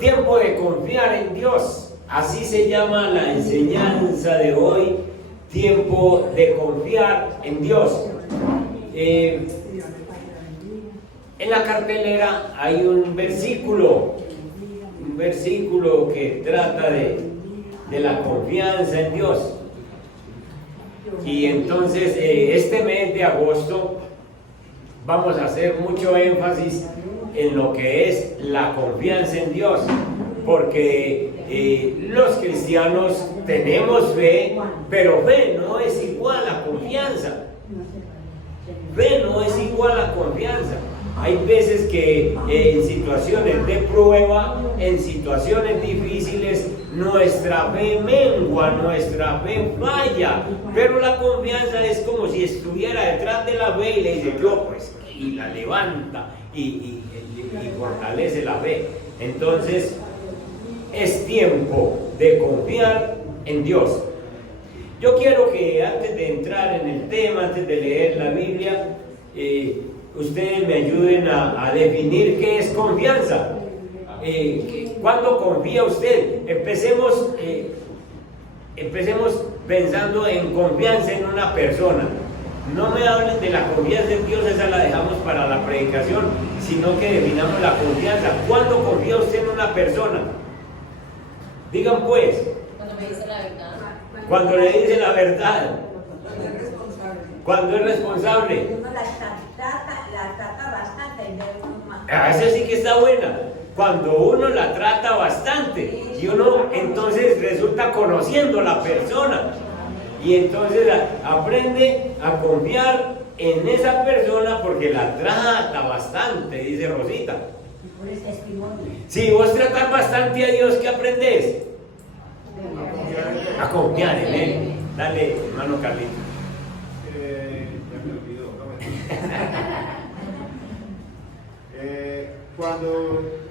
Tiempo de confiar en Dios. Así se llama la enseñanza de hoy. Tiempo de confiar en Dios. En la cartelera hay un versículo que trata de la confianza en Dios. Y entonces este mes de agosto vamos a hacer mucho énfasis en lo que es la confianza en Dios, porque los cristianos tenemos fe, pero fe no es igual a confianza. Fe no es igual a confianza. Hay veces que en situaciones de prueba, en situaciones difíciles, nuestra fe mengua, nuestra fe falla, pero la confianza es como si estuviera detrás de la fe y le dice yo pues, y la levanta y fortalece la fe. Entonces es tiempo de confiar en Dios. Yo quiero que antes de entrar en el tema, antes de leer la Biblia, ustedes me ayuden a definir qué es confianza. ¿Cuándo confía usted? Empecemos pensando en confianza en una persona. No me hablen de la confianza en Dios, esa la dejamos para la predicación, sino que definamos la confianza. ¿Cuándo confía usted en una persona? Digan pues. Cuando me dice la verdad. Cuando le dice la verdad. Cuando es responsable. Cuando es responsable. Uno la trata bastante y luego uno más. Esa sí que está buena. Cuando uno la trata bastante y uno entonces resulta conociendo a la persona y entonces aprende a confiar en esa persona porque la trata bastante, dice Rosita. Si vos tratás bastante a Dios, ¿qué aprendés? A confiar en Él. Dale, hermano Carlito. Ya me olvidó. Cuando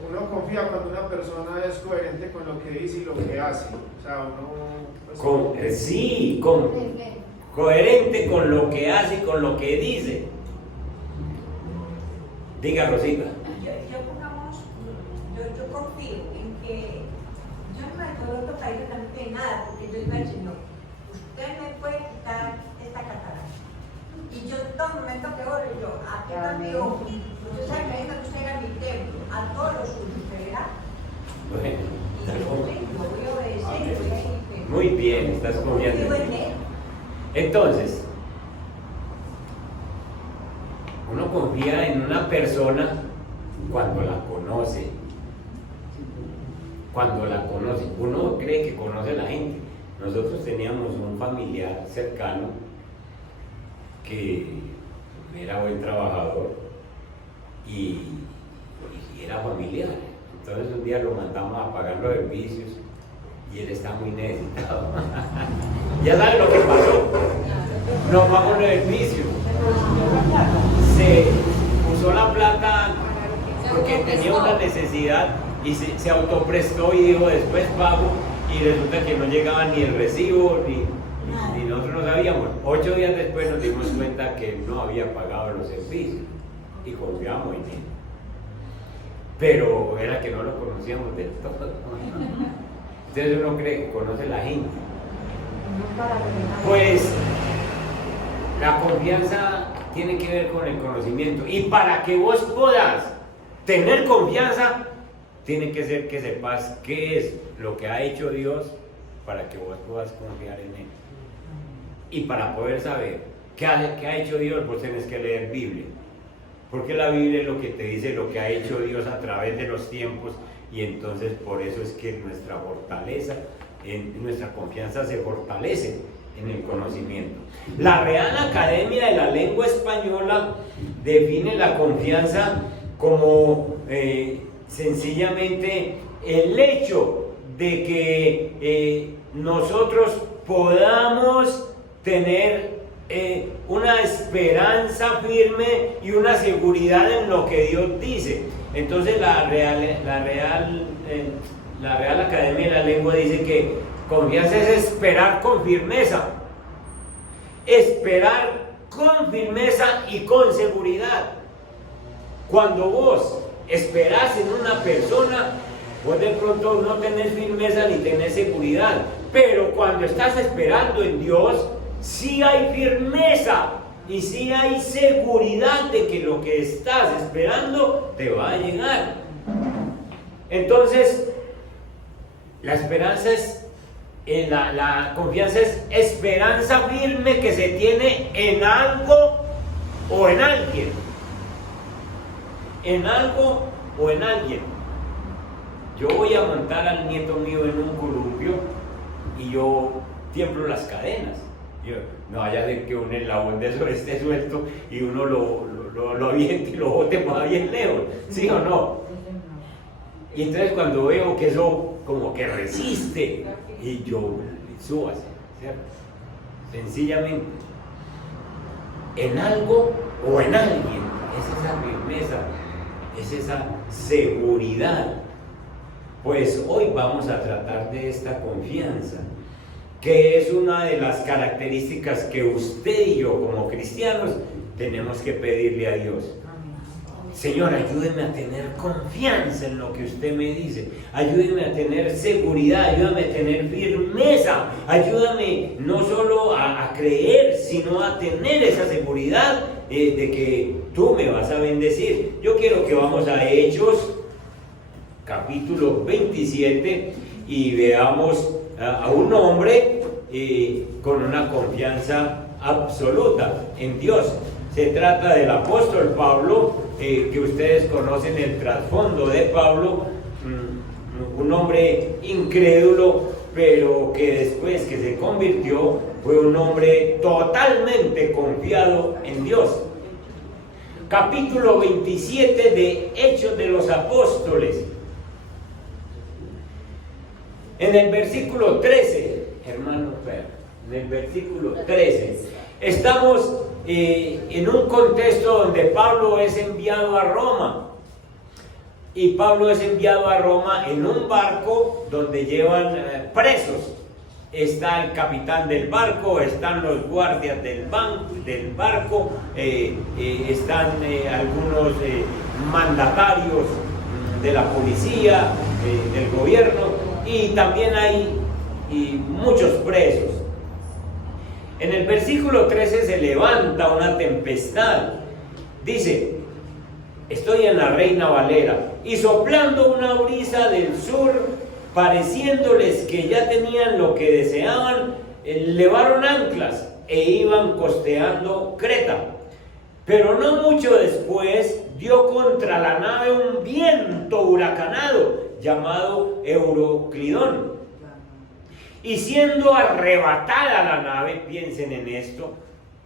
uno confía, cuando una persona es coherente con lo que dice y lo que hace. O sea, uno... coherente con lo que hace y con lo que dice. Diga, Rosita. Yo confío en que yo no me coloco para ir de nada, porque yo digo al Señor, usted me puede quitar esta catarata. Y yo todo momento que oro, yo, aquí también, usted sabe que me usted era mi templo, a todos los suyos, ¿verdad? Bueno, Voy a obedecer, muy bien, estás confiando. confío en Él. Entonces, uno confía en una persona cuando la conoce. Cuando la conoce, uno cree que conoce a la gente. Nosotros teníamos un familiar cercano que era buen trabajador y era familiar. Entonces un día lo mandamos a pagar los servicios y él está muy necesitado. Ya saben lo que pasó. No pagó los servicios. Se usó la plata porque tenía una necesidad y se autoprestó y dijo después pago, y resulta que no llegaba ni el recibo ni nosotros no sabíamos. 8 días después nos dimos cuenta que no había pagado los servicios y confiamos en él, pero era que no lo conocíamos del todo. Entonces uno cree que conoce a la gente. Pues la confianza tiene que ver con el conocimiento, y para que vos puedas tener confianza tiene que ser que sepas qué es lo que ha hecho Dios para que vos puedas confiar en Él. Y para poder saber qué ha hecho Dios, vos tenés que leer Biblia. Porque la Biblia es lo que te dice lo que ha hecho Dios a través de los tiempos, y entonces por eso es que nuestra fortaleza, nuestra confianza se fortalece en el conocimiento. La Real Academia de la Lengua Española define la confianza como sencillamente el hecho de que nosotros podamos tener una esperanza firme y una seguridad en lo que Dios dice. Entonces la Real Academia de la Lengua dice que confianza es esperar con firmeza. Esperar con firmeza y con seguridad. Cuando vos esperás en una persona, vos de pronto no tenés firmeza ni tenés seguridad, pero cuando estás esperando en Dios, sí hay firmeza y sí hay seguridad de que lo que estás esperando te va a llegar. Entonces, la esperanza es, la confianza es esperanza firme que se tiene en algo o en alguien. En algo o en alguien. Yo voy a montar al nieto mío en un columpio y yo tiemblo las cadenas. No vaya a ser que un eslabón de eso esté suelto y uno lo aviente y lo bote más bien lejos, ¿sí o no? Y entonces cuando veo que eso como que resiste, y yo subo así, ¿cierto? Sencillamente, en algo o en alguien, es esa firmeza, es esa seguridad. Pues hoy vamos a tratar de esta confianza, que es una de las características que usted y yo como cristianos tenemos que pedirle a Dios. Señor, ayúdeme a tener confianza en lo que usted me dice, ayúdeme a tener seguridad, ayúdame a tener firmeza, ayúdame no solo a creer, sino a tener esa seguridad de que tú me vas a bendecir. Yo quiero que vamos a Hechos, capítulo 27, y veamos a un hombre con una confianza absoluta en Dios. Se trata del apóstol Pablo, que ustedes conocen el trasfondo de Pablo, un hombre incrédulo, pero que después que se convirtió fue un hombre totalmente confiado en Dios. Capítulo 27 de Hechos de los Apóstoles. En el versículo 13, hermano, en el versículo 13, estamos en un contexto donde Pablo es enviado a Roma. Y Pablo es enviado a Roma en un barco donde llevan presos. Está el capitán del barco, están los guardias del barco, están algunos mandatarios de la policía, del gobierno, y también hay muchos presos. En el versículo 13 se levanta una tempestad. Dice, estoy en la Reina Valera, y soplando una brisa del sur, pareciéndoles que ya tenían lo que deseaban, levaron anclas e iban costeando Creta. Pero no mucho después dio contra la nave un viento huracanado llamado Euroclidón. Y siendo arrebatada la nave, piensen en esto,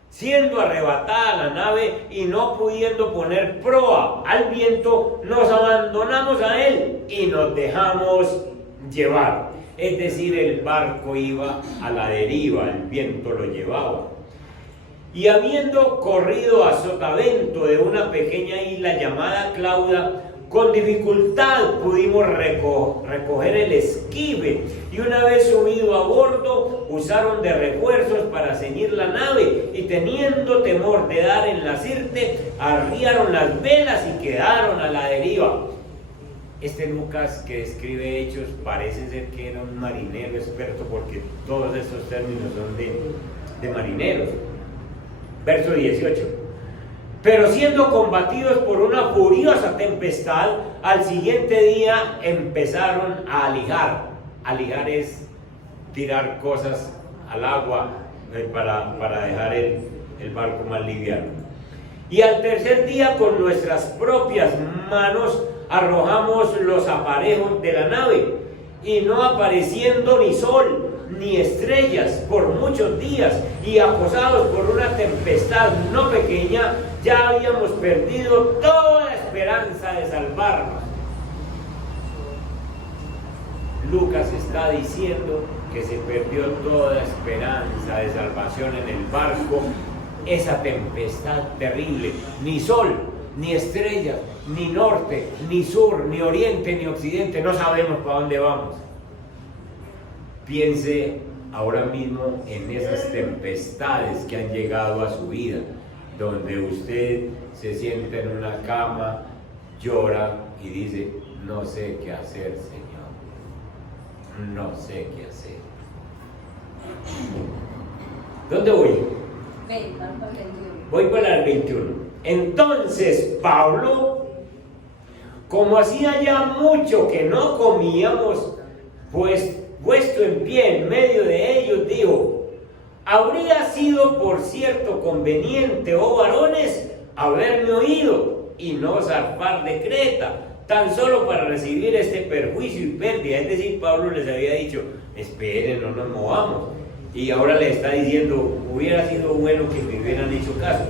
siendo arrebatada la nave y no pudiendo poner proa al viento, nos abandonamos a él y nos dejamos llevar. Es decir, el barco iba a la deriva, el viento lo llevaba. Y habiendo corrido a sotavento de una pequeña isla llamada Clauda, con dificultad pudimos recoger el esquive, y una vez subido a bordo, usaron de refuerzos para ceñir la nave, y teniendo temor de dar en la sirte, arriaron las velas y quedaron a la deriva. Este Lucas que escribe Hechos parece ser que era un marinero experto, porque todos estos términos son de marineros. Verso 18. Pero siendo combatidos por una furiosa tempestad, al siguiente día empezaron a alijar. Alijar es tirar cosas al agua para dejar el barco más liviano. Y al tercer día, con nuestras propias manos, arrojamos los aparejos de la nave, y no apareciendo ni sol ni estrellas por muchos días, y acosados por una tempestad no pequeña, ya habíamos perdido toda esperanza de salvarnos. Lucas está diciendo que se perdió toda esperanza de salvación en el barco. Esa tempestad terrible, ni sol, ni estrellas, ni norte, ni sur, ni oriente, ni occidente, no sabemos para dónde vamos. Piense ahora mismo en esas tempestades que han llegado a su vida, donde usted se sienta en una cama, llora y dice, no sé qué hacer, Señor, no sé qué hacer. ¿Dónde voy? Voy para el 21. Entonces Pablo, como hacía ya mucho que no comíamos, pues puesto en pie en medio de ellos, dijo, habría sido por cierto conveniente, oh varones, haberme oído y no zarpar de Creta, tan solo para recibir este perjuicio y pérdida. Es decir, Pablo les había dicho, esperen, no nos movamos. Y ahora le está diciendo, hubiera sido bueno que me hubieran hecho caso.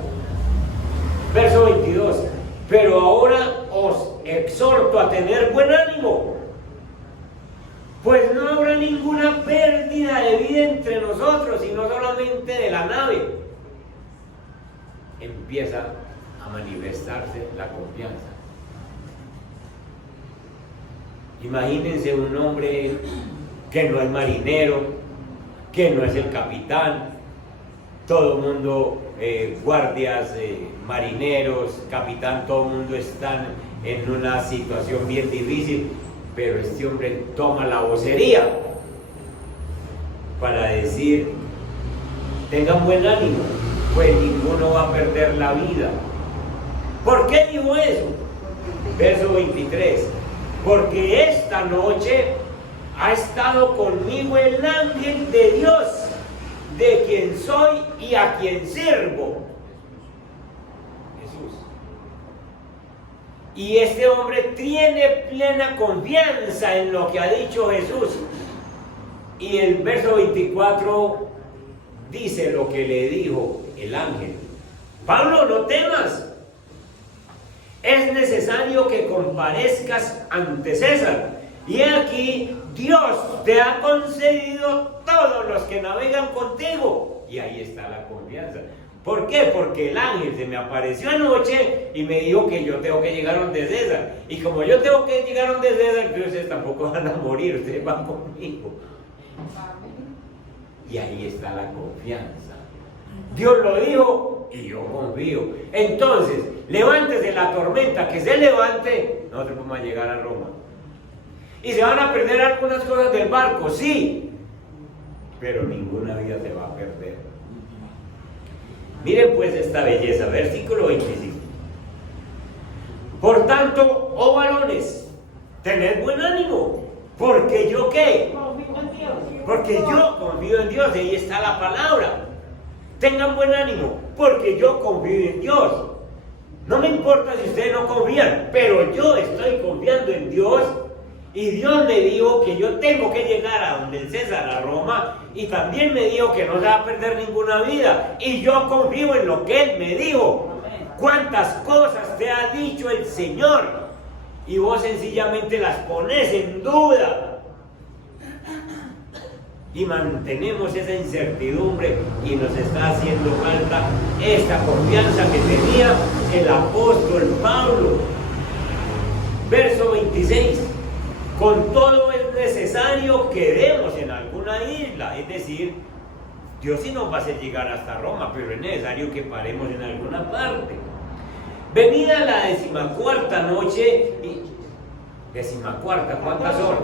Verso 22, pero ahora os exhorto a tener buen ánimo, pues no habrá ninguna pérdida de vida entre nosotros, sino solamente de la nave. Empieza a manifestarse la confianza. Imagínense un hombre que no es marinero, que no es el capitán, todo el mundo, guardias, marineros, capitán, todo el mundo están en una situación bien difícil, pero este hombre toma la vocería para decir, tengan buen ánimo, pues ninguno va a perder la vida. ¿Por qué dijo eso? Verso 23, porque esta noche ha estado conmigo el ángel de Dios, de quien soy y a quien sirvo. Jesús. Y este hombre tiene plena confianza en lo que ha dicho Jesús. Y el verso 24 dice lo que le dijo el ángel. Pablo, no temas. Es necesario que comparezcas ante César. Y aquí Dios te ha concedido todos los que navegan contigo. Y ahí está la confianza. ¿Por qué? Porque el ángel se me apareció anoche y me dijo que yo tengo que llegar donde César. Y como yo tengo que llegar donde César, ustedes tampoco van a morir, ustedes van conmigo. Y ahí está la confianza. Dios lo dijo y yo confío. Entonces, levántese la tormenta, que se levante, nosotros vamos a llegar a Roma. Y se van a perder algunas cosas del barco, sí, pero ninguna vida se va a perder. Miren pues esta belleza, versículo 25. Por tanto, oh varones, tened buen ánimo, porque yo ¿qué? Porque yo confío en Dios, y ahí está la palabra. Tengan buen ánimo, porque yo confío en Dios. No me importa si ustedes no confían, pero yo estoy confiando en Dios. Y Dios me dijo que yo tengo que llegar a donde el César, a Roma, y también me dijo que no se va a perder ninguna vida. Y yo confío en lo que Él me dijo. ¿Cuántas cosas te ha dicho el Señor? Y vos sencillamente las pones en duda. Y mantenemos esa incertidumbre y nos está haciendo falta esta confianza que tenía el apóstol Pablo. Verso 26. Con todo es necesario que demos en alguna isla, es decir, Dios sí nos va a hacer llegar hasta Roma, pero es necesario que paremos en alguna parte. Venida la 14ª noche, ¿cuántas son?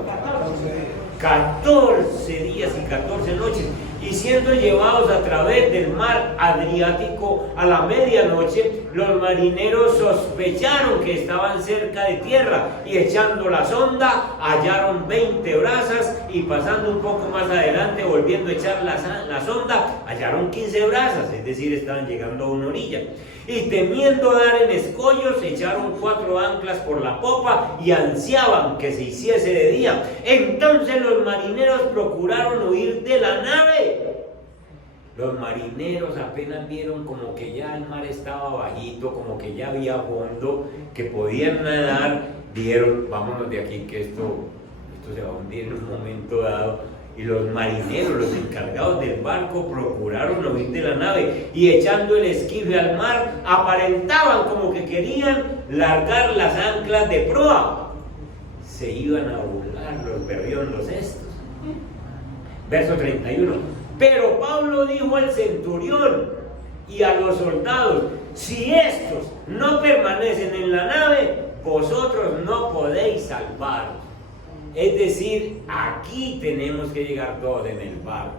14 días y 14 noches, y siendo llevados a través del mar Adriático a la medianoche, los marineros sospecharon que estaban cerca de tierra, y echando la sonda hallaron 20 brazas, y pasando un poco más adelante, volviendo a echar la sonda, hallaron 15 brazas, es decir, estaban llegando a una orilla. Y temiendo dar en escollos, echaron 4 anclas por la popa y ansiaban que se hiciese de día. Entonces los marineros procuraron huir de la nave. Los marineros apenas vieron como que ya el mar estaba bajito, como que ya había fondo, que podían nadar, dijeron, vámonos de aquí que esto se va a hundir en un momento dado. Y los marineros, los encargados del barco, procuraron huir de la nave y echando el esquife al mar, aparentaban como que querían largar las anclas de proa. Se iban a burlar los berriondos estos. Verso 31. Pero Pablo dijo al centurión y a los soldados, si estos no permanecen en la nave, vosotros no podéis salvaros. Es decir, aquí tenemos que llegar todos en el barco,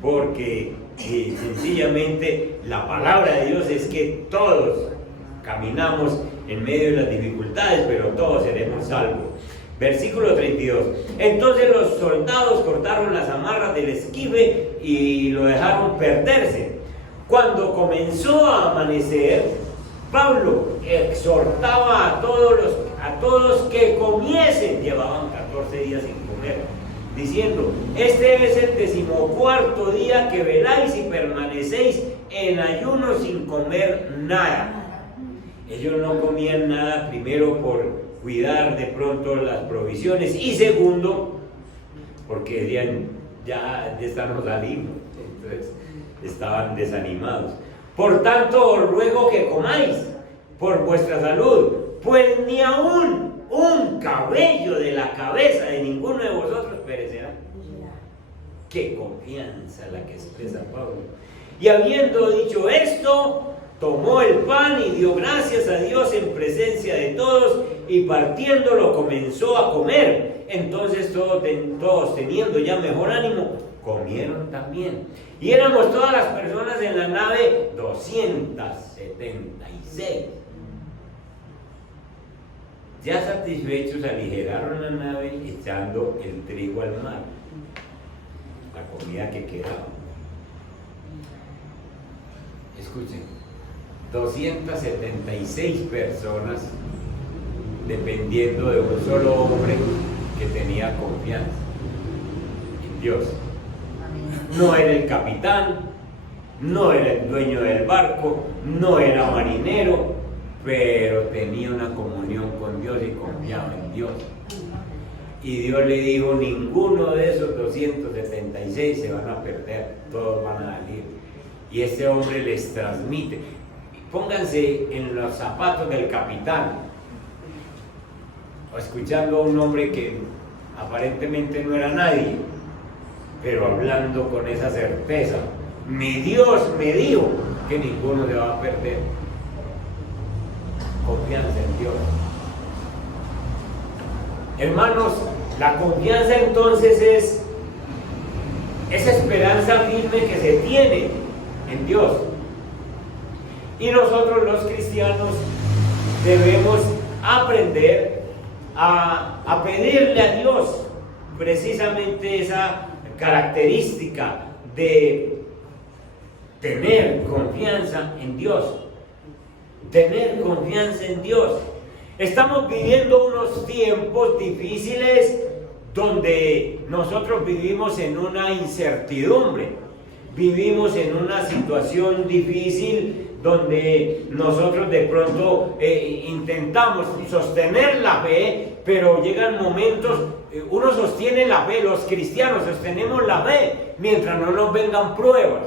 porque sencillamente la palabra de Dios es que todos caminamos en medio de las dificultades, pero todos seremos salvos. Versículo 32. Entonces los soldados cortaron las amarras del esquife y lo dejaron perderse. Cuando comenzó a amanecer, Pablo exhortaba a todos que comiesen. Llevaban 14 días sin comer, diciendo: este es el 14º día que veláis y permanecéis en ayuno sin comer nada. Ellos no comían nada, primero por cuidar de pronto las provisiones, y segundo porque decían: ya estamos salimos. Entonces estaban desanimados. Por tanto os ruego que comáis por vuestra salud, pues ni aún un cabello de la cabeza de ninguno de vosotros perecerá. Qué confianza la que expresa Pablo. Y habiendo dicho esto, tomó el pan y dio gracias a Dios en presencia de todos, y partiéndolo comenzó a comer. Entonces todos teniendo ya mejor ánimo, comieron también. Y éramos todas las personas en la nave 276. Ya satisfechos, aligeraron la nave echando el trigo al mar, la comida que quedaba. Escuchen, 276 personas dependiendo de un solo hombre que tenía confianza en Dios. No era el capitán, no era el dueño del barco, no era marinero, pero tenía una comunión con Dios y confiaba en Dios. Y Dios le dijo: ninguno de esos 276 se van a perder, todos van a salir. Y este hombre les transmite. Pónganse en los zapatos del capitán, o escuchando a un hombre que aparentemente no era nadie, pero hablando con esa certeza: mi Dios me dijo que ninguno se va a perder. Confianza en Dios. Hermanos, la confianza entonces es esa esperanza firme que se tiene en Dios. Y nosotros los cristianos debemos aprender a pedirle a Dios precisamente esa característica de tener confianza en Dios. Tener confianza en Dios. Estamos viviendo unos tiempos difíciles donde nosotros vivimos en una incertidumbre, vivimos en una situación difícil donde nosotros de pronto intentamos sostener la fe, pero llegan momentos, uno sostiene la fe, los cristianos sostenemos la fe mientras no nos vengan pruebas.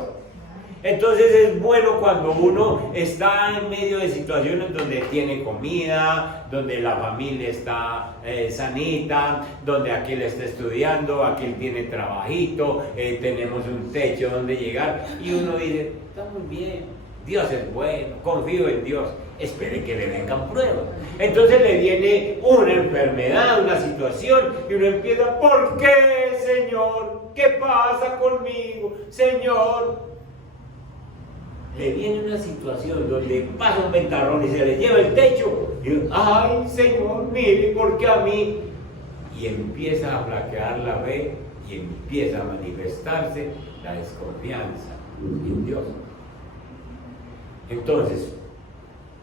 Entonces es bueno cuando uno está en medio de situaciones donde tiene comida, donde la familia está sanita, donde aquel está estudiando, aquel tiene trabajito, tenemos un techo donde llegar, y uno dice: está muy bien, Dios es bueno, confío en Dios, espere que le vengan pruebas. Entonces le viene una enfermedad, una situación, y uno empieza: ¿por qué, Señor? ¿Qué pasa conmigo, Señor? Le viene una situación donde pasa un ventarrón y se le lleva el techo, y ay, Señor, mire, ¿por qué a mí? Y empieza a flaquear la fe, y empieza a manifestarse la desconfianza en Dios. Entonces,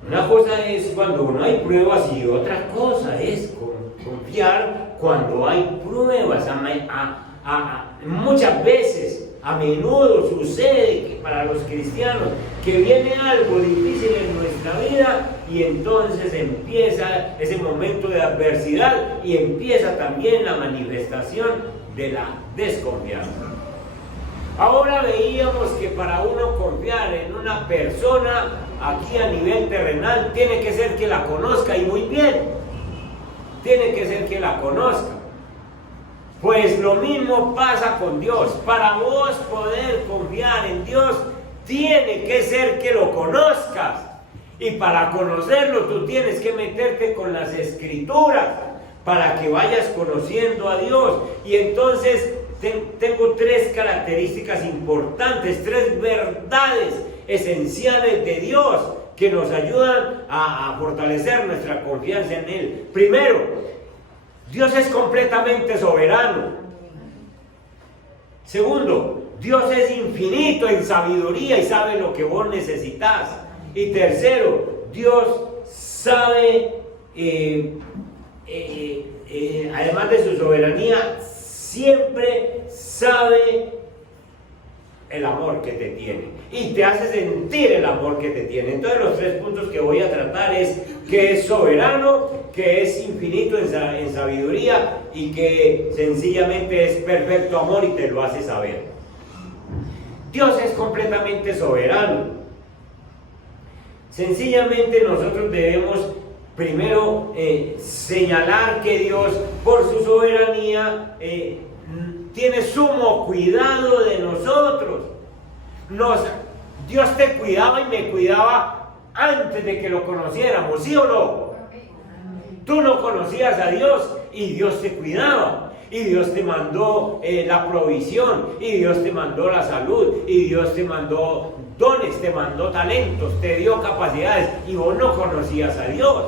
una cosa es cuando no hay pruebas, y otra cosa es confiar cuando hay pruebas. Muchas veces, a menudo sucede que para los cristianos que viene algo difícil en nuestra vida, y entonces empieza ese momento de adversidad y empieza también la manifestación de la desconfianza. Ahora veíamos que para uno confiar en una persona aquí a nivel terrenal tiene que ser que la conozca, y muy bien, tiene que ser que la conozca. Pues lo mismo pasa con Dios. Para vos poder confiar en Dios, tiene que ser que lo conozcas. Y para conocerlo tú tienes que meterte con las Escrituras para que vayas conociendo a Dios. Y entonces tengo tres características importantes, tres verdades esenciales de Dios que nos ayudan a fortalecer nuestra confianza en Él. Primero, Dios es completamente soberano. Segundo, Dios es infinito en sabiduría y sabe lo que vos necesitas. Y tercero, Dios sabe, además de su soberanía, siempre sabe el amor que te tiene y te hace sentir el amor que te tiene. Entonces los tres puntos que voy a tratar es que es soberano, que es infinito en sabiduría y que sencillamente es perfecto amor y te lo hace saber. Dios es completamente soberano. Sencillamente nosotros debemos primero señalar que Dios por su soberanía tiene sumo cuidado de nosotros. Dios te cuidaba y me cuidaba antes de que lo conociéramos, ¿sí o no? Tú no conocías a Dios y Dios te cuidaba. Y Dios te mandó la provisión, y Dios te mandó la salud, y Dios te mandó dones, te mandó talentos, te dio capacidades, y vos no conocías a Dios.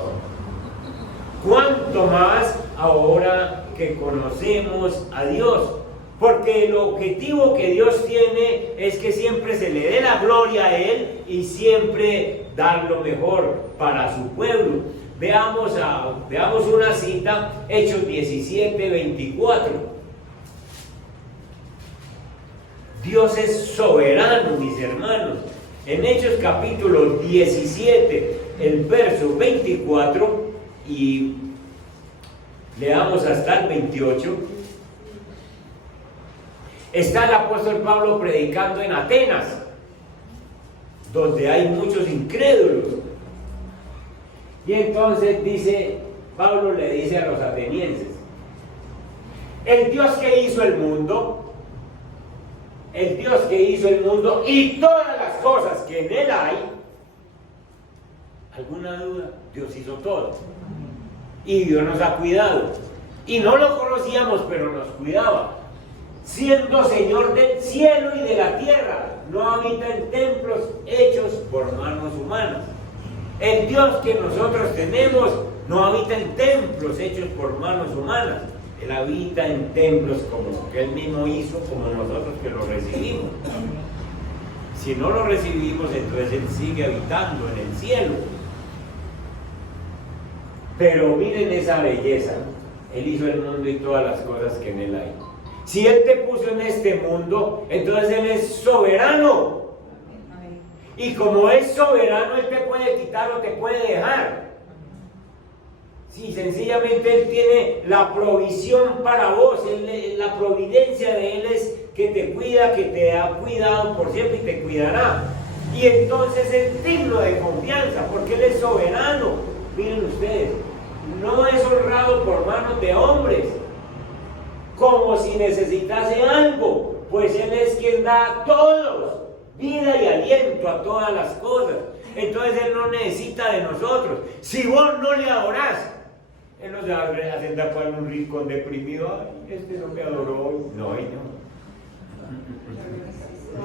¿Cuánto más ahora que conocemos a Dios? Porque el objetivo que Dios tiene es que siempre se le dé la gloria a Él y siempre dar lo mejor para su pueblo. Veamos una cita, Hechos 17:24. Dios es soberano, mis hermanos. En Hechos capítulo 17, el verso 24, y leamos hasta el 28. Está el apóstol Pablo predicando en Atenas, donde hay muchos incrédulos. Y entonces Pablo le dice a los atenienses: el Dios que hizo el mundo y todas las cosas que en él hay, ¿alguna duda? Dios hizo todo. Y Dios nos ha cuidado. Y no lo conocíamos, pero nos cuidaba. Siendo Señor del cielo y de la tierra, no habita en templos hechos por manos humanas. El Dios que nosotros tenemos no habita en templos hechos por manos humanas. Él habita en templos como que Él mismo hizo, como nosotros que lo recibimos. Si no lo recibimos, entonces Él sigue habitando en el cielo. Pero miren esa belleza. Él hizo el mundo y todas las cosas que en él hay. Si Él te puso en este mundo, entonces Él es soberano. Y como es soberano, Él te puede quitar o te puede dejar. Sí, sencillamente Él tiene la provisión para vos. La providencia de Él es que te cuida, que te ha cuidado por siempre y te cuidará. Y entonces es digno de confianza porque Él es soberano. Miren ustedes, no es honrado por manos de hombres, como si necesitase algo, pues Él es quien da a todos vida y aliento a todas las cosas. Entonces Él no necesita de nosotros. Si vos no le adorás, Él no se va a sentar para un rincón deprimido. Ay, este no me adoró hoy. No,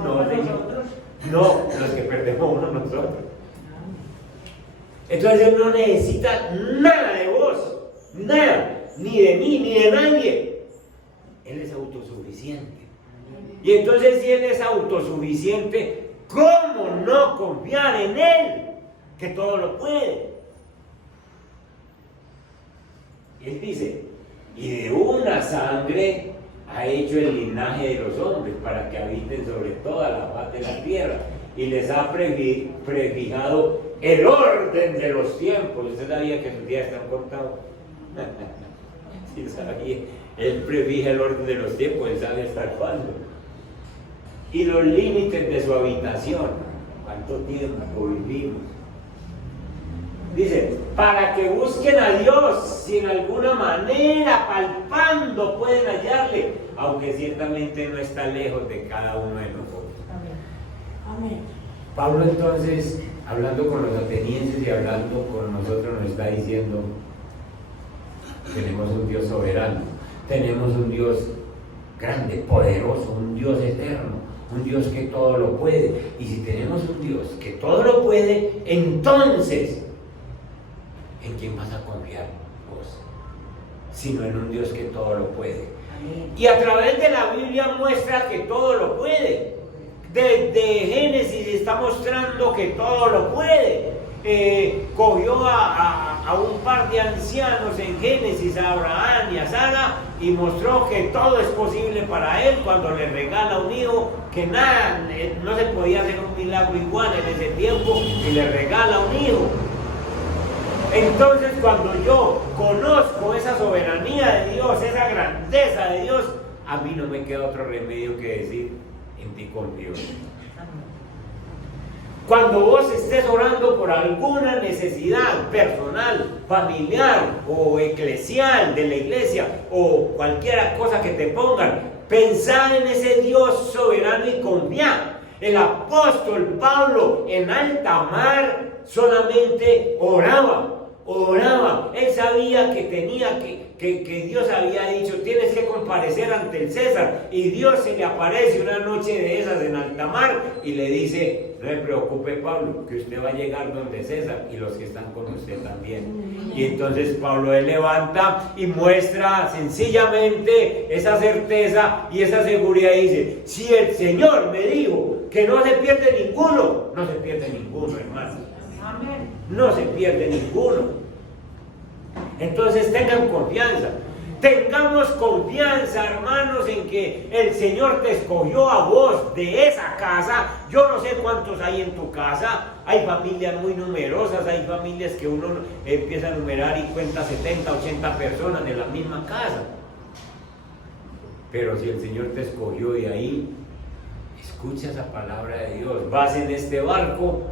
no, Señor. No, los que perdemos uno nosotros. Entonces Él no necesita nada de vos, nada, ni de mí, ni de nadie. Él es autosuficiente. Y entonces si Él es autosuficiente, ¿cómo no confiar en Él? Que todo lo puede. Él dice, y de una sangre ha hecho el linaje de los hombres para que habiten sobre toda la faz de la tierra. Y les ha prefijado el orden de los tiempos. ¿Usted sabía que sus días están contados? Sí, sabía. Él prefija el orden de los tiempos, Él sabe hasta cuándo. Y los límites de su habitación. ¿Cuánto tiempo vivimos? Dice, para que busquen a Dios, si en alguna manera, palpando, pueden hallarle, aunque ciertamente no está lejos de cada uno de nosotros. Amén. Pablo entonces, hablando con los atenienses y hablando con nosotros, nos está diciendo, tenemos un Dios soberano, tenemos un Dios grande, poderoso, un Dios eterno, un Dios que todo lo puede. Y si tenemos un Dios que todo lo puede, entonces, ¿en quién vas a confiar vos? Sino en un Dios que todo lo puede. Y a través de la Biblia muestra que todo lo puede. Desde Génesis está mostrando que todo lo puede. Cogió a un par de ancianos en Génesis, a Abraham y a Sara, y mostró que todo es posible para él cuando le regala un hijo, que nada, no se podía hacer un milagro igual en ese tiempo, y le regala un hijo. Entonces, cuando yo conozco esa soberanía de Dios, esa grandeza de Dios, a mí no me queda otro remedio que decir, en ti confío. Cuando vos estés orando por alguna necesidad personal, familiar o eclesial de la iglesia, o cualquier cosa que te pongan, pensá en ese Dios soberano y confía. El apóstol Pablo en alta mar solamente oraba. Él sabía que tenía que Dios había dicho, tienes que comparecer ante el César, y Dios se le aparece una noche de esas en alta mar y le dice, no se preocupe Pablo, que usted va a llegar donde César y los que están con usted también. Y entonces Pablo él levanta y muestra sencillamente esa certeza y esa seguridad, y dice, si el Señor me dijo que no se pierde ninguno, no se pierde ninguno, hermano. No se pierde ninguno. Entonces tengan confianza. Tengamos confianza, hermanos, en que el Señor te escogió a vos de esa casa. Yo no sé cuántos hay en tu casa. Hay familias muy numerosas, hay familias que uno empieza a numerar y cuenta 70, 80 personas en la misma casa. Pero si el Señor te escogió de ahí, escucha esa palabra de Dios. Vas en este barco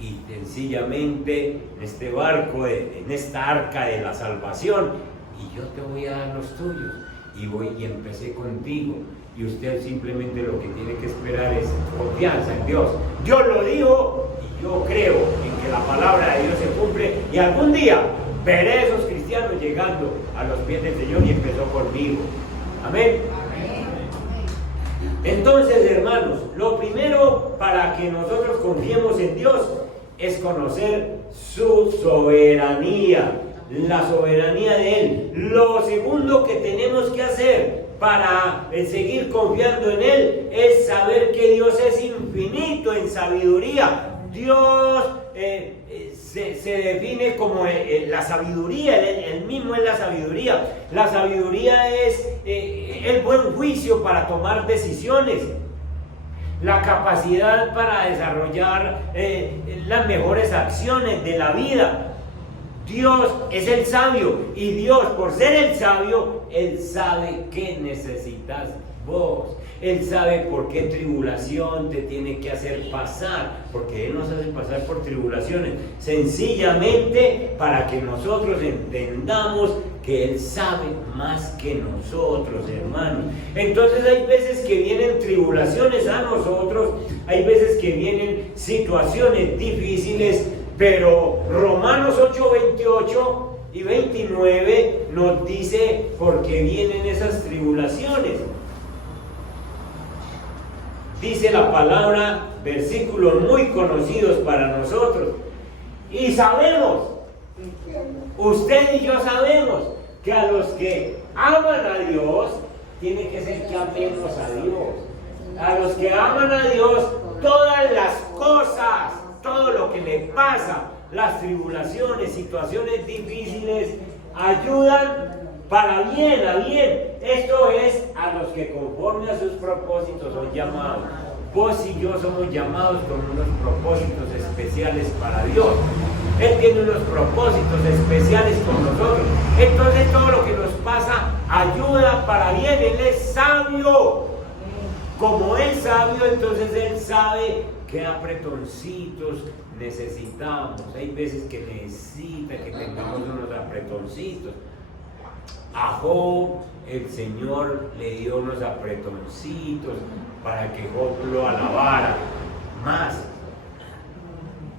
y sencillamente en este barco, en esta arca de la salvación, y yo te voy a dar los tuyos, y empecé contigo, y usted simplemente lo que tiene que esperar es confianza en Dios. Dios lo dijo, y yo creo en que la palabra de Dios se cumple, y algún día veré a esos cristianos llegando a los pies del Señor, y empezó conmigo. Amén. Entonces, hermanos, lo primero para que nosotros confiemos en Dios es conocer su soberanía, la soberanía de Él. Lo segundo que tenemos que hacer para seguir confiando en Él es saber que Dios es infinito en sabiduría. Dios se define como la sabiduría, Él mismo es la sabiduría. La sabiduría es el buen juicio para tomar decisiones, la capacidad para desarrollar las mejores acciones de la vida. Dios es el sabio, y Dios, por ser el sabio, Él sabe qué necesitas vos. Él sabe por qué tribulación te tiene que hacer pasar, porque Él nos hace pasar por tribulaciones, sencillamente para que nosotros entendamos que Él sabe más que nosotros, hermanos. Entonces hay veces que vienen tribulaciones a nosotros, hay veces que vienen situaciones difíciles, pero Romanos 8, 28 y 29 nos dice por qué vienen esas tribulaciones. Dice la palabra, versículos muy conocidos para nosotros. Y sabemos, usted y yo sabemos, que a los que aman a Dios, tiene que ser que amemos a Dios. A los que aman a Dios, todas las cosas, todo lo que le pasa, las tribulaciones, situaciones difíciles, ayudan para bien, a bien. Esto es a los que conforme a sus propósitos son llamados. Vos y yo somos llamados con unos propósitos especiales para Dios. Él tiene unos propósitos especiales con nosotros. Entonces todo lo que nos pasa ayuda para bien. Él es sabio. Como es sabio, entonces Él sabe qué apretoncitos necesitamos. Hay veces que necesita que tengamos unos apretoncitos. A Job el Señor le dio unos apretoncitos para que Job lo alabara más.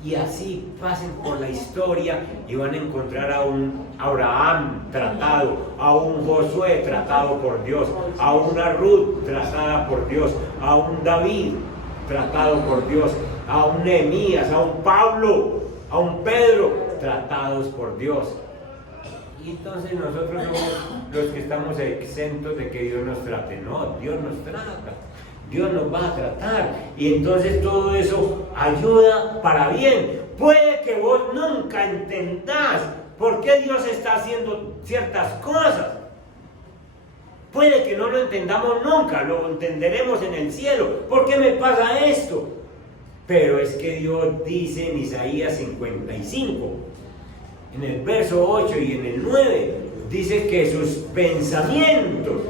Y así pasen por la historia y van a encontrar a un Abraham tratado, a un Josué tratado por Dios, a una Ruth tratada por Dios, a un David tratado por Dios, a un Nehemías, a un Pablo, a un Pedro tratados por Dios. Y entonces nosotros somos los que estamos exentos de que Dios nos trate. No, Dios nos trata. Dios nos va a tratar y entonces todo eso ayuda para bien. Puede que vos nunca entendás por qué Dios está haciendo ciertas cosas. Puede que no lo entendamos nunca, lo entenderemos en el cielo. ¿Por qué me pasa esto? Pero es que Dios dice en Isaías 55, en el verso 8 y en el 9, dice que sus pensamientos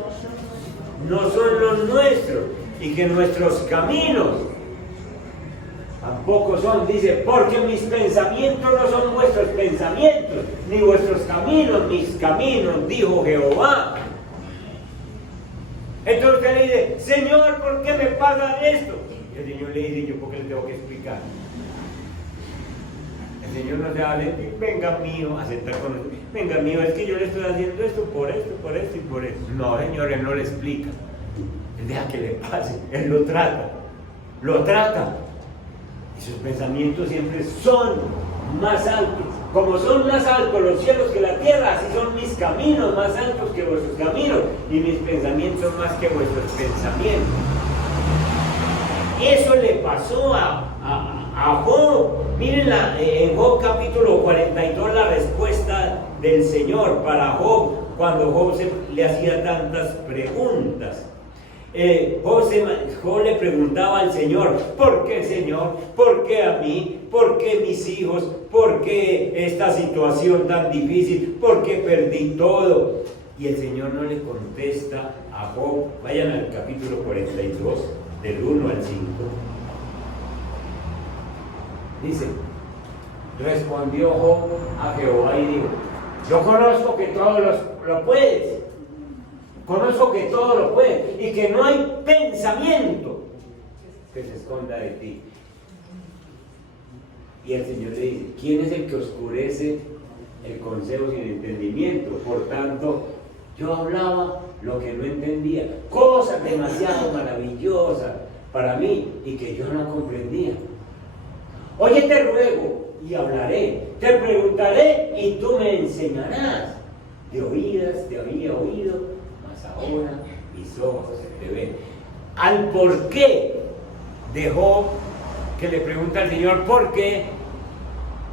no son los nuestros. Y que nuestros caminos tampoco son, dice, porque mis pensamientos no son vuestros pensamientos, ni vuestros caminos, mis caminos, dijo Jehová. Entonces usted le dice, Señor, ¿por qué me pasa esto? Y el Señor le dice, ¿yo por qué le tengo que explicar? El Señor no se va a decir, venga mío, a sentar con nosotros. Venga mío, es que yo le estoy haciendo esto por esto, por esto y por esto. No, Señor, Él no le explica. Él deja que le pase, Él lo trata. Y sus pensamientos siempre son más altos. Como son más altos los cielos que la tierra, así son mis caminos más altos que vuestros caminos, y mis pensamientos más que vuestros pensamientos. Eso le pasó a Job. Miren en Job capítulo 42 la respuesta del Señor para Job, cuando Job le hacía tantas preguntas. Job le preguntaba al Señor, ¿por qué, Señor? ¿Por qué a mí? ¿Por qué mis hijos? ¿Por qué esta situación tan difícil? ¿Por qué perdí todo? Y el Señor no le contesta a Job. Vayan al capítulo 42, del 1 al 5. Dice, respondió Job a Jehová y dijo, yo conozco que todo lo puedes. Conozco que todo lo puede y que no hay pensamiento que se esconda de ti. Y el Señor le dice, ¿quién es el que oscurece el consejo sin entendimiento? Por tanto, yo hablaba lo que no entendía, cosas demasiado maravillosas para mí y que yo no comprendía. Oye, te ruego y hablaré, te preguntaré y tú me enseñarás. De oídas te había oído, ahora mis ojos te ven. Al por qué de Job, que le pregunta al Señor por qué,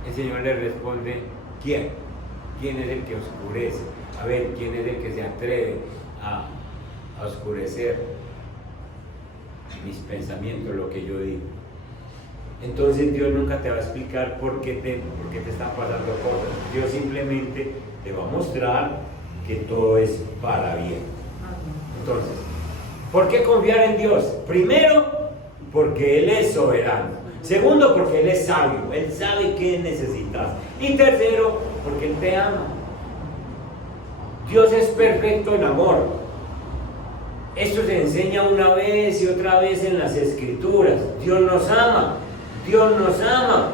el Señor le responde, ¿quién? ¿Quién es el que oscurece? A ver, ¿quién es el que se atreve a oscurecer mis pensamientos, lo que yo digo? Entonces Dios nunca te va a explicar por qué te están pasando cosas. Dios simplemente te va a mostrar que todo es para bien. Entonces, ¿por qué confiar en Dios? Primero, porque Él es soberano. Segundo, porque Él es sabio. Él sabe qué necesitas. Y tercero, porque Él te ama. Dios es perfecto en amor. Esto se enseña una vez y otra vez en las Escrituras. Dios nos ama. Dios nos ama.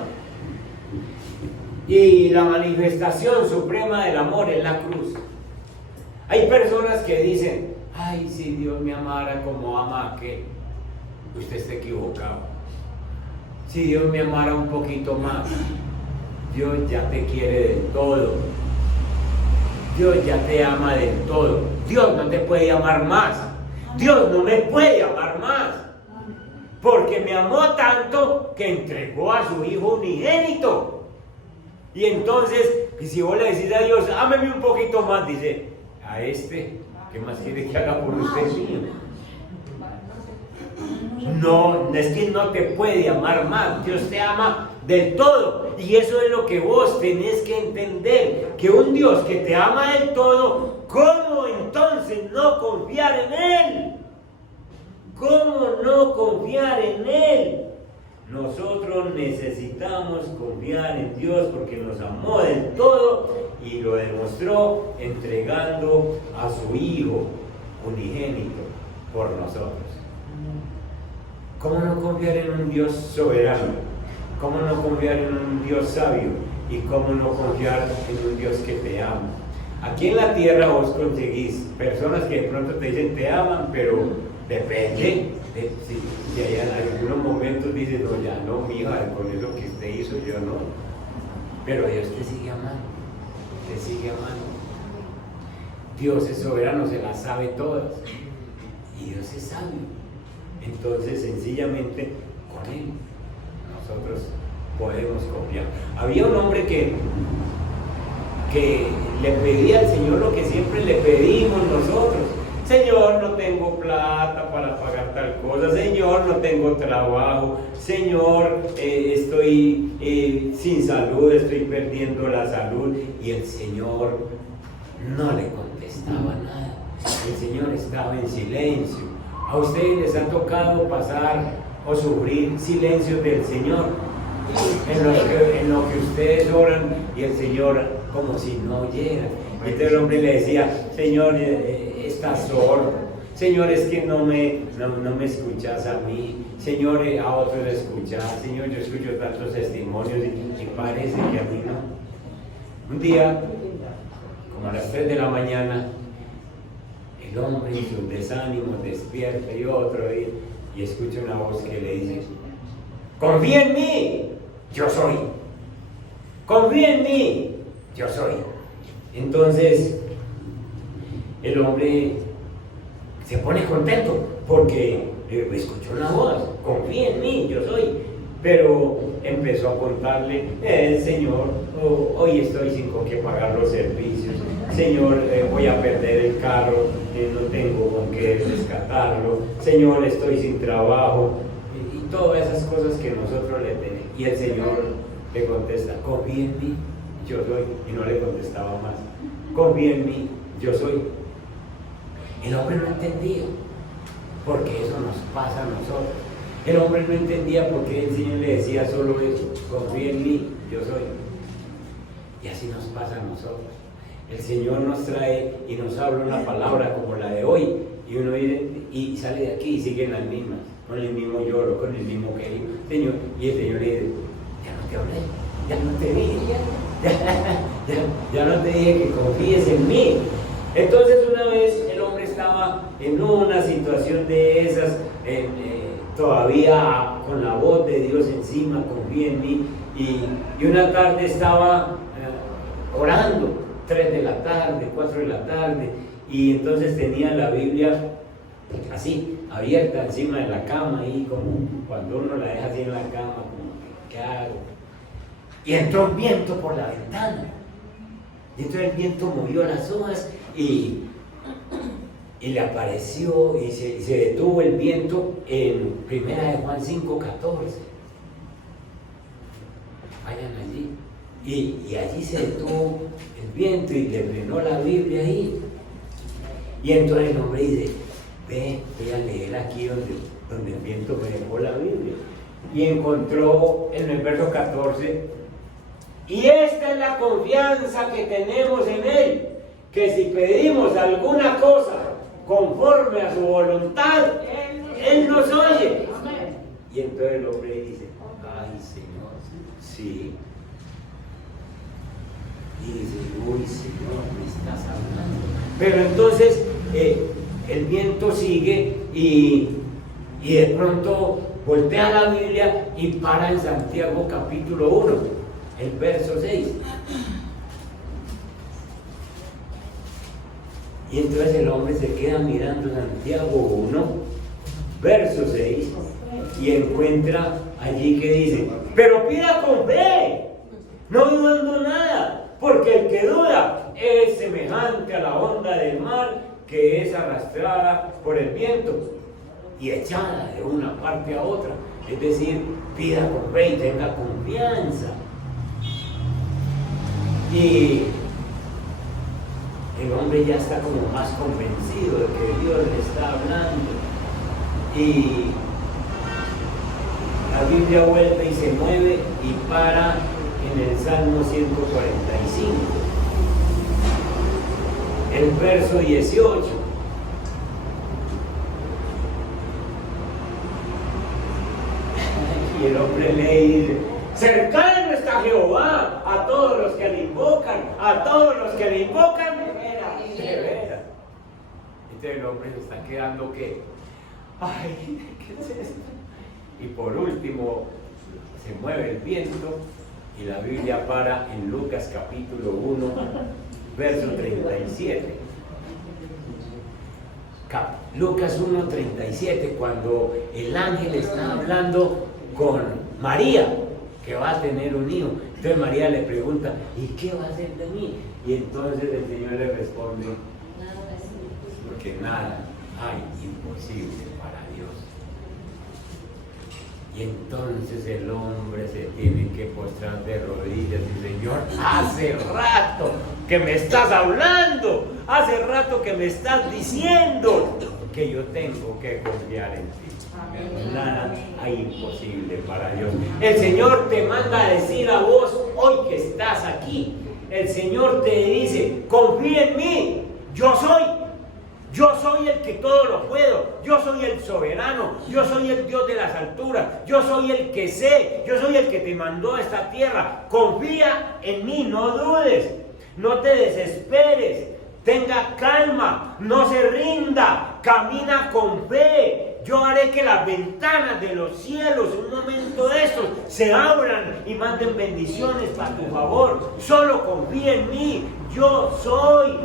Y la manifestación suprema del amor es la cruz. Hay personas que dicen, ay, si Dios me amara como ama a aquel, usted está equivocado. Si Dios me amara un poquito más, Dios ya te quiere del todo. Dios ya te ama del todo. Dios no te puede amar más. Dios no me puede amar más. Porque me amó tanto que entregó a su Hijo unigénito. Y entonces, si vos le decís a Dios, ámeme un poquito más, dice, a este, ¿qué más quiere que haga por usted mío? No, es que no te puede amar más. Dios te ama del todo. Y eso es lo que vos tenés que entender. Que un Dios que te ama del todo, ¿cómo entonces no confiar en Él? ¿Cómo no confiar en Él? Nosotros necesitamos confiar en Dios porque nos amó del todo y lo demostró entregando a su Hijo unigénito por nosotros. ¿Cómo no confiar en un Dios soberano? ¿Cómo no confiar en un Dios sabio? ¿Y cómo no confiar en un Dios que te ama? Aquí en la tierra vos conseguís personas que de pronto te dicen te aman, pero depende. Si hay en algunos momentos dices, no, ya no, mija, con eso que usted hizo, yo no. Pero Dios te sigue amando, te sigue amando. Dios es soberano, se las sabe todas. Y Dios es sabio. Entonces, sencillamente, con Él, nosotros podemos confiar. Había un hombre que le pedía al Señor lo que siempre le pedimos nosotros. Señor, no tengo plata para pagar tal cosa. Señor, no tengo trabajo. Señor, estoy sin salud, estoy perdiendo la salud. Y el Señor no le contestaba nada. El Señor estaba en silencio. ¿A ustedes les ha tocado pasar o sufrir silencios del Señor? En lo que ustedes oran y el Señor como si no oyera. Y entonces el hombre le decía, Señor, estás solo. Señor, es que no me escuchas a mí. Señor, a otros escuchas. Señor, yo escucho tantos testimonios y parece que a mí no. Un día, como a las 3 de la mañana, el hombre en sus desánimos despierta y otro y escucha una voz que le dice, confía en mí, yo soy. Confía en mí, yo soy. Entonces el hombre se pone contento porque escuchó una voz, confía en mí, yo soy. Pero empezó a contarle, Señor, hoy estoy sin con qué pagar los servicios. Señor, voy a perder el carro, no tengo con qué rescatarlo. Señor, estoy sin trabajo. Y todas esas cosas que nosotros le tenemos. Y el Señor le contesta, confía en mí, yo soy. Y no le contestaba más. Confía en mí, yo soy. El hombre no entendía, porque eso nos pasa a nosotros. El hombre no entendía por qué el Señor le decía solo eso, confía en mí, yo soy. Y así nos pasa a nosotros. El Señor nos trae y nos habla una palabra como la de hoy, y uno viene y sale de aquí y sigue en las mismas, con el mismo lloro, con el mismo querido Señor. Y el Señor le dice, ya no te hablé, ya no te dije, ya no te dije que confíes en mí. Entonces una vez el hombre estaba en una situación de esas, todavía con la voz de Dios encima, confía en mí, y una tarde estaba orando, 3 de la tarde, 4 de la tarde, y entonces tenía la Biblia así, abierta encima de la cama, ahí como cuando uno la deja así en la cama, como, ¿qué hago? Y entró un viento por la ventana, y entonces el viento movió las hojas, y le apareció y se detuvo el viento en 1 de Juan 5:14. Vayan allí. Y allí se detuvo el viento y le frenó la Biblia ahí. Y entonces el hombre dice, voy a leer aquí donde el viento frenó la Biblia. Y encontró en el verso 14, y esta es la confianza que tenemos en Él, que si pedimos alguna cosa conforme a su voluntad, Él nos oye. Y entonces el hombre dice, ay Señor, sí. Y dice, uy Señor, me estás hablando. Pero entonces el viento sigue y de pronto voltea la Biblia y para en Santiago capítulo 1, el verso 6. Y entonces el hombre se queda mirando Santiago 1, verso 6, y encuentra allí que dice, pero pida con fe, no dudando nada, porque el que duda es semejante a la onda del mar que es arrastrada por el viento y echada de una parte a otra. Es decir, pida con fe y tenga confianza. Y el hombre ya está como más convencido de que Dios le está hablando. Y la Biblia vuelve y se mueve y para en el Salmo 145, el verso 18. Y el hombre lee y dice, Cercano está Jehová a todos los que le invocan, a todos los que le invocan. De veras. Entonces el hombre se está quedando que, ay, ¿qué es esto? Y por último, se mueve el viento y la Biblia para en Lucas capítulo 1, verso 37. Lucas 1:37, cuando el ángel está hablando con María, que va a tener un hijo. Entonces María le pregunta, ¿y qué va a hacer de mí? Y entonces el Señor le responde, porque nada hay imposible para Dios. Y entonces el hombre se tiene que postrar de rodillas y Señor, hace rato que me estás hablando, hace rato que me estás diciendo que yo tengo que confiar en ti. Nada hay imposible para Dios. El Señor te manda a decir a vos hoy que estás aquí. El Señor te dice, confía en mí, yo soy el que todo lo puedo, yo soy el soberano, yo soy el Dios de las alturas, yo soy el que sé, yo soy el que te mandó a esta tierra. Confía en mí, no dudes, no te desesperes, tenga calma, no se rinda, camina con fe. Yo haré que las ventanas de los cielos en un momento de estos se abran y manden bendiciones para tu favor. Solo confía en mí, yo soy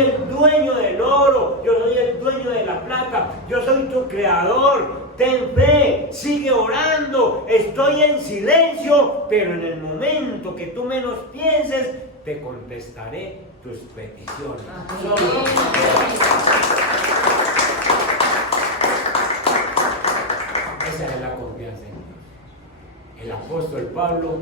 el dueño del oro, yo soy el dueño de la plata, yo soy tu creador. Ten fe, sigue orando, estoy en silencio, pero en el momento que tú menos pienses, te contestaré tus peticiones. Esa es la confianza en Dios. El apóstol Pablo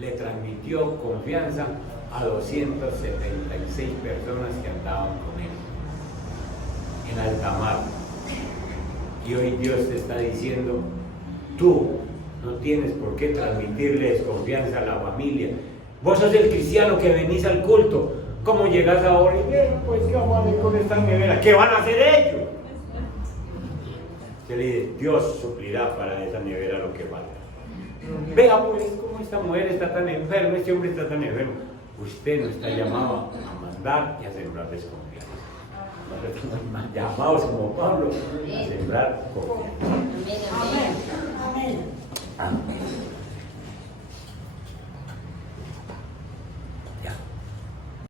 le transmitió confianza a 276 personas que andaban con él en alta mar. Y hoy Dios te está diciendo, tú no tienes por qué transmitirle desconfianza a la familia. Vos sos el cristiano que venís al culto. ¿Cómo llegas ahora? Y bien, pues ¿qué vamos a hacer con esta nevera? ¿Qué van a hacer ellos? Se le dice, Dios suplirá para esa nevera lo que falta. Vea pues cómo esta mujer está tan enferma, este hombre está tan enfermo. Usted no está llamado a mandar y a sembrar desconfianza. Estamos llamados como Pablo a sembrar confianza. Amén. Amén. Amén.